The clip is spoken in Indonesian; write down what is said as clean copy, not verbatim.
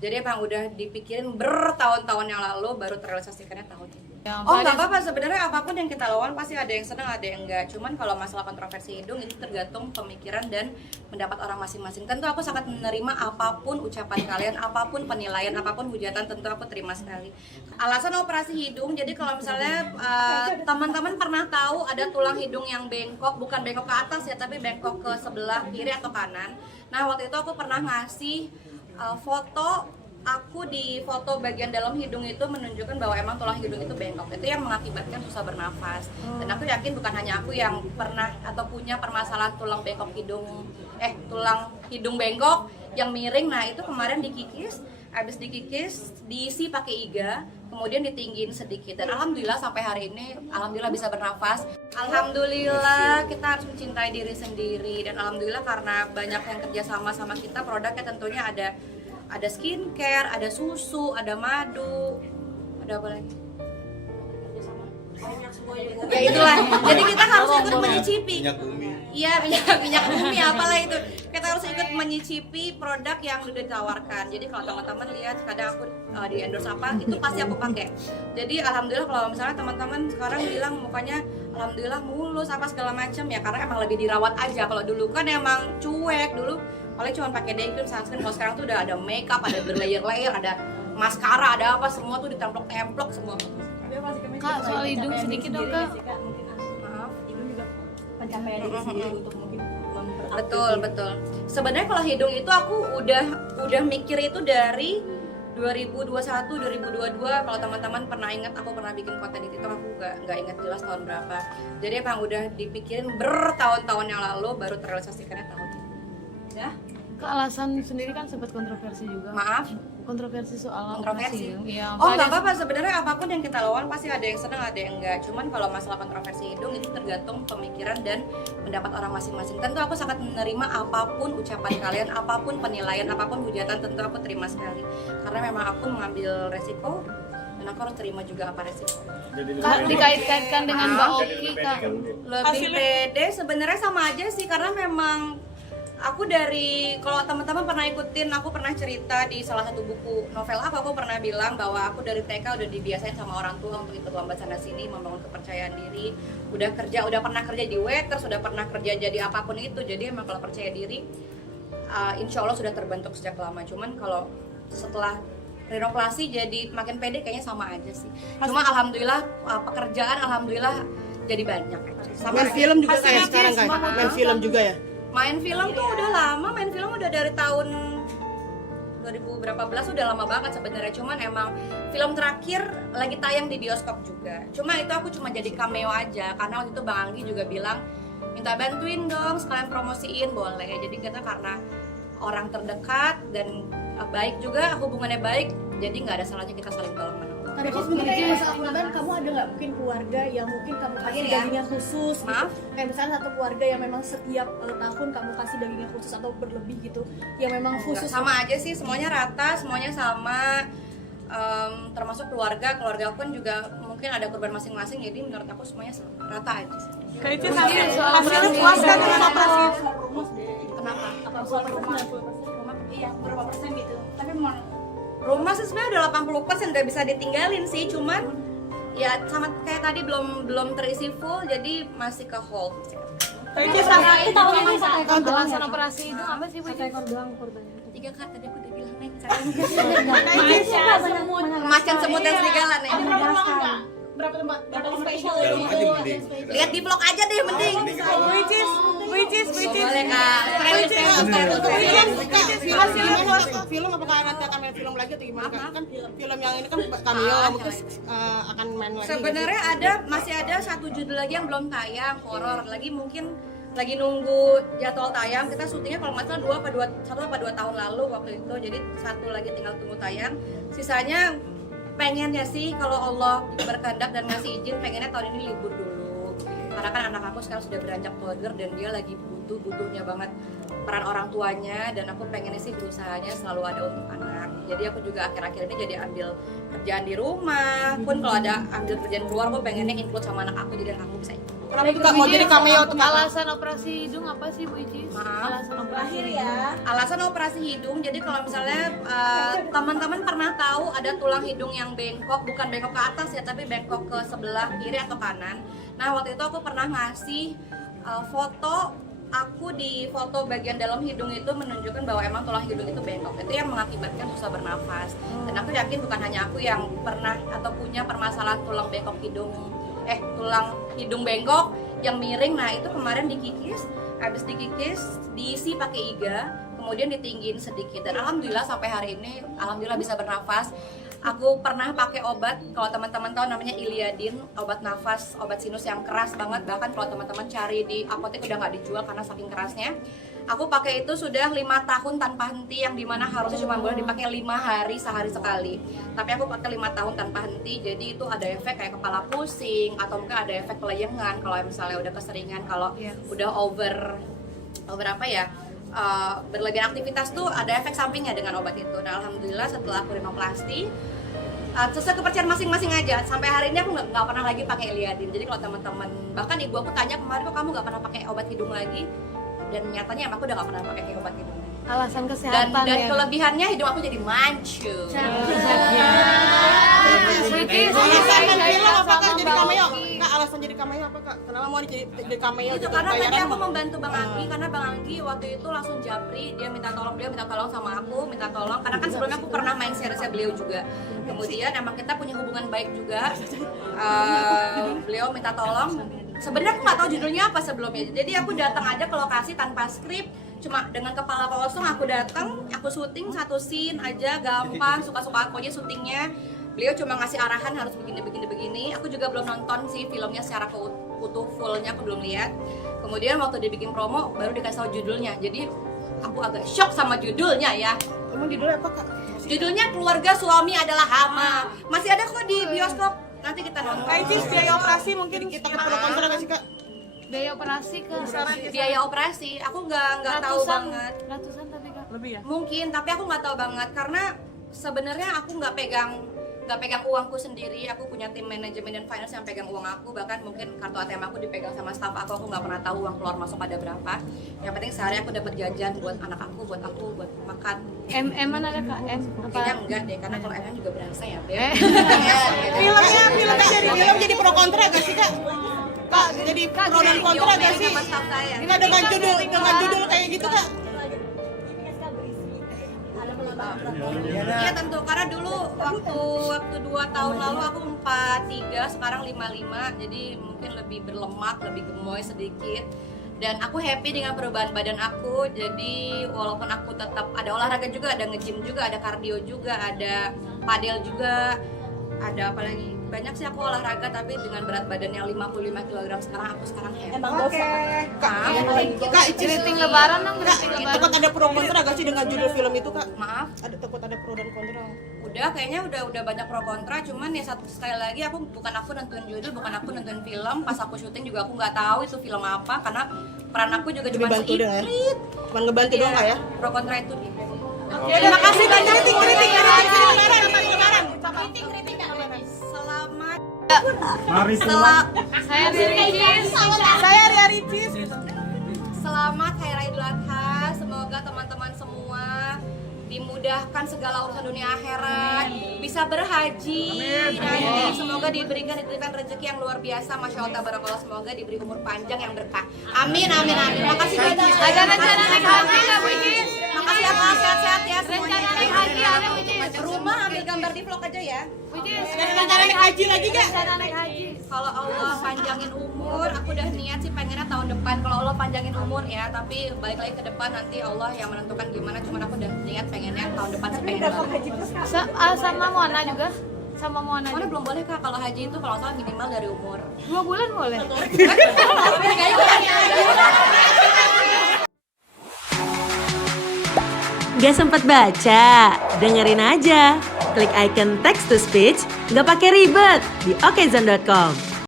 Jadi emang udah dipikirin bertahun-tahun yang lalu, baru terrealisasikannya tahun ini. Oh Nggak apa-apa, sebenarnya apapun yang kita lawan pasti ada yang senang, ada yang enggak. Cuman kalau masalah kontroversi hidung itu tergantung pemikiran dan pendapat orang masing-masing. Tentu aku sangat menerima apapun ucapan kalian, apapun penilaian, apapun hujatan, tentu aku terima sekali. Alasan operasi hidung, jadi kalau misalnya teman-teman pernah tahu ada tulang hidung yang bengkok, bukan bengkok ke atas ya, tapi bengkok ke sebelah kiri atau kanan. Nah waktu itu aku pernah ngasih foto. Aku di foto bagian dalam hidung itu menunjukkan bahwa emang tulang hidung itu bengkok. Itu yang mengakibatkan susah bernafas. Dan aku yakin bukan hanya aku yang pernah atau punya permasalahan tulang hidung bengkok yang miring. Nah itu kemarin dikikis, habis dikikis diisi pakai iga, kemudian ditinggiin sedikit. Dan alhamdulillah sampai hari ini alhamdulillah bisa bernafas. Alhamdulillah kita harus mencintai diri sendiri, dan alhamdulillah karena banyak yang kerja sama kita, produknya tentunya ada skincare, ada susu, ada madu, ada apa lagi? Ya itulah. Jadi kita harus ikut menyicipi. Minyak bumi. Iya, minyak bumi apalah itu. Kita harus ikut menyicipi produk yang sudah ditawarkan. Jadi kalau teman-teman lihat kadang aku di endorse apa, itu pasti aku pakai. Jadi alhamdulillah kalau misalnya teman-teman sekarang bilang mukanya alhamdulillah mulus apa segala macam, ya karena emang lebih dirawat aja. Kalau dulu kan emang cuek, dulu paling cuma pakai day cream, sunscreen. Kalau sekarang tuh udah ada makeup, ada berlayer-layer, ada maskara, ada apa, semua tuh ditemplok-templok semua. Kak, soal hidung sedikit dong Kak. Maaf. Hidung juga pencapaian diri sendiri untuk mungkin Betul. Sebenarnya kalau hidung itu aku udah mikir itu dari 2021, 2022. Kalau teman-teman pernah ingat, aku pernah bikin konten di TikTok, aku nggak ingat jelas tahun berapa. Jadi emang udah dipikirin bertahun-tahun yang lalu, baru terrealisasikannya tahun ini. Ya? Kak, alasan sendiri kan sempat kontroversi juga. Maaf. Kontroversi soal Kontroversi. Iya. Oh nggak apa-apa, sebenarnya apapun yang kita lawan pasti ada yang senang, ada yang enggak. Cuman kalau masalah kontroversi hidung itu tergantung pemikiran dan pendapat orang masing-masing. Tentu aku sangat menerima apapun ucapan kalian, apapun penilaian, apapun hujatan, tentu aku terima sekali. Karena memang aku mengambil resiko dan aku harus terima juga apa resiko. Kak, dikait-kaitkan dengan Mbak Oki Kak. Lebih pede sebenarnya sama aja sih, karena memang aku dari, kalau teman-teman pernah ikutin, aku pernah cerita di salah satu buku novel aku pernah bilang bahwa aku dari TK udah dibiasain sama orang tua untuk ikut lomba sana sini, membangun kepercayaan diri. Udah pernah kerja di waiter, sudah pernah kerja jadi apapun itu. Jadi emang kalau percaya diri, insya Allah sudah terbentuk sejak lama. Cuman kalau setelah renovasi jadi makin pede, kayaknya sama aja sih. Cuma alhamdulillah pekerjaan alhamdulillah jadi banyak. Main film juga kayak sekarang kan? Main film juga ya? Main film tuh udah lama, main film udah dari tahun 2000 berapa belas, udah lama banget sebenarnya. Cuman emang film terakhir lagi tayang di bioskop juga. Cuma itu aku cuma jadi cameo aja, karena waktu itu Bang Anggi juga bilang minta bantuin dong, sekalian promosiin, boleh. Jadi kita karena orang terdekat dan baik juga, hubungannya baik, jadi nggak ada salahnya kita saling tolong menolong. Tapi sebenarnya masalah korban, kamu ada nggak mungkin keluarga yang mungkin kamu kasih dagingnya khusus? Maaf? Gitu? Kayak misalnya satu keluarga yang memang setiap tahun kamu kasih dagingnya khusus atau berlebih gitu, yang memang khusus. Sama aja sih, semuanya rata, semuanya sama. Termasuk keluarga pun juga mungkin ada korban masing-masing, jadi menurut aku semuanya sama, rata aja sih. Hasilnya puas kan dengan operasi? Kenapa? Iya, berapa persen gitu? Tapi Rumah sih sebenarnya udah 80% udah bisa ditinggalin sih, cuman ya sama kayak tadi belum terisi full, jadi masih ke hold. Alasan operasi itu apa sih Bu? 3 kak tadi aku udah bilang nih. macan Macan semut dan serigala nih. berapa tempat spesial Dalam aja mending. Lihat di vlog aja deh mending. which is Boleh kak. Film apakah nanti akan main film lagi atau gimana Kak? Kan film yang ini kan cameo, mungkin akan main lagi. Sebenarnya masih ada satu judul lagi yang belum tayang, horor lagi, mungkin lagi nunggu jadwal tayang. Kita syutingnya kalau nggak salah 1 apa 2 tahun lalu waktu itu, jadi satu lagi tinggal tunggu tayang. Sisanya pengennya sih kalau Allah berkehendak dan ngasih izin, pengennya tahun ini libur dulu, karena kan anak aku sekarang sudah beranjak toddler dan dia lagi butuhnya banget peran orang tuanya, dan aku pengennya sih berusahanya selalu ada untuk anak. Jadi aku juga akhir-akhir ini jadi ambil kerjaan di rumah, pun kalau ada ambil kerjaan keluar aku pengennya include sama anak aku, jadi anak aku bisa ikut. Kenapa tuh Kak mau jadi cameo tuh Kak? Alasan operasi hidung apa sih Bu Icis? Maaf. Alasan operasi Terakhir hidung. ya. Alasan operasi hidung, jadi kalau misalnya teman-teman pernah tahu ada tulang hidung yang bengkok, bukan bengkok ke atas ya, tapi bengkok ke sebelah kiri atau kanan. Nah waktu itu aku pernah ngasih foto aku di foto bagian dalam hidung itu menunjukkan bahwa emang tulang hidung itu bengkok. Itu yang mengakibatkan susah bernafas. Dan aku yakin bukan hanya aku yang pernah atau punya permasalahan tulang hidung bengkok yang miring. Nah itu kemarin dikikis, habis dikikis diisi pakai iga, kemudian ditinggiin sedikit, dan alhamdulillah sampai hari ini alhamdulillah bisa bernafas. Aku pernah pakai obat, kalau teman-teman tahu namanya Iliadin, obat nafas, obat sinus yang keras banget, bahkan kalau teman-teman cari di apotek udah nggak dijual karena saking kerasnya. Aku pakai itu sudah 5 tahun tanpa henti, yang dimana harusnya cuma boleh dipakai 5 hari sehari sekali, tapi aku pakai 5 tahun tanpa henti. Jadi itu ada efek kayak kepala pusing atau mungkin ada efek kelayangan kalau misalnya udah keseringan, kalau udah over apa ya, berlebihan aktivitas tuh ada efek sampingnya dengan obat itu. Nah alhamdulillah setelah aku rinoplasti, sesuai kepercayaan masing-masing aja, sampai hari ini aku nggak pernah lagi pakai Iliadin. Jadi kalau teman-teman, bahkan ibu aku tanya kemarin, kok kamu nggak pernah pakai obat hidung lagi, dan nyatanya emang aku udah nggak pernah pakai obat hidung. Alasan Dan kesehatan ya. kelebihannya hidung aku jadi mancung. Icis, Alasan saya film apa sama Kak jadi Mbak cameo? Oki. Kak alasan jadi cameo apa Kak? Kenapa mau jadi cameo? Itu gitu? karena tadi Bayaran aku apa? membantu Bang Anggi, karena Bang Anggi waktu itu langsung japri, dia minta tolong sama aku, minta tolong karena kan sebelumnya aku pernah main seriesnya beliau juga. Kemudian emang kita punya hubungan baik juga. Beliau minta tolong. Sebenarnya aku nggak tahu judulnya apa sebelumnya, jadi aku datang aja ke lokasi tanpa skrip, cuma dengan kepala kosong aku datang, aku syuting satu scene aja, gampang, suka-suka aku aja syutingnya. Beliau cuma ngasih arahan harus begini. Aku juga belum nonton sih filmnya secara utuh fullnya, aku belum lihat. Kemudian waktu dibikin promo baru dikasih tahu judulnya, jadi aku agak shock sama judulnya ya. Emang judulnya apa Kak? Judulnya Keluarga Suami Adalah Hama. Masih ada kok di bioskop. Nanti kita nonton. Kak Icis biaya operasi mungkin kita pro kontra nggak sih Kak? Biaya operasi ke Biaya operasi, aku nggak tahu banget. Ratusan tapi Kak. Lebih ya? Mungkin, tapi aku nggak tahu banget karena sebenarnya aku nggak pegang uangku sendiri. Aku punya tim manajemen dan finance yang pegang uang aku. Bahkan mungkin kartu ATM aku dipegang sama staff aku nggak pernah tahu uang keluar masuk ada berapa. Yang penting sehari aku dapat jajan buat anak aku, buat makan. M-an ada Kak? M Kayaknya apa? enggak deh, karena kalau MM juga berasa ya, Beb. Filmnya film jadi pro kontra gak sih Kak? Kak jadi pro dan kontra gak sih? Sama staff saya. Nggak dengan judul kayak gitu Kak? Iya tentu, karena dulu waktu 2 tahun lalu aku 43, sekarang 55, jadi mungkin lebih berlemak, lebih gemoy sedikit. Dan aku happy dengan perubahan badan aku. Jadi walaupun aku tetap ada olahraga juga, ada nge-gym juga, ada kardio juga, ada padel juga, ada apa lagi? Banyak sih aku olahraga, tapi dengan berat badan yang 55 kg sekarang aku happy. Emang dosa. Kak Icis Greeting lebaran dong, Kak, greeting lebaran. takut ada pro kontra gak sih dengan judul film itu Kak? Maaf, Ada takut ada pro dan kontra? udah kayaknya udah banyak pro kontra, cuman ya sekali lagi bukan aku nentuin judul, bukan aku nentuin film. Pas aku syuting juga aku nggak tahu itu film apa, karena peran aku juga cuma Dibantu doang ya? seiprit. Cuma ngebantu doang Kak ya? Pro kontra itu di. Terima kasih banyak. Kritik Selamat Saya Icis. Saya Ria Ricis. Selamat Hari Raya Idul Adha. Semoga teman-teman semua dimudahkan segala urusan dunia akhirat, bisa berhaji nanti, semoga dititipkan rezeki yang luar biasa, masya Allah tabarakallah, semoga diberi umur panjang yang berkah. Amin. Makasih banyak. Ada rencana naik haji nggak Bu Icis? Makasih ya, Pak. Sehat-sehat ya Rencana semuanya. naik haji ada Bu Icis? Rumah ambil gambar di vlog aja ya. Bu Icis, Rencana naik haji lagi Kak? rencana naik haji. Kalau Allah panjangin umur, aku udah niat sih pengennya tahun depan. Kalau Allah panjangin umur ya, tapi balik lagi ke depan nanti Allah yang menentukan gimana. Cuman aku udah niat pengennya tahun depan sih pengen banget. Sama Mona juga? Sama Mona Mana juga? belum boleh Kak, kalau haji itu kalau nggak salah minimal dari umur. 2 bulan boleh? Gak sempat baca? Dengerin aja. Klik icon text to speech, gak pakai ribet di okezone.com.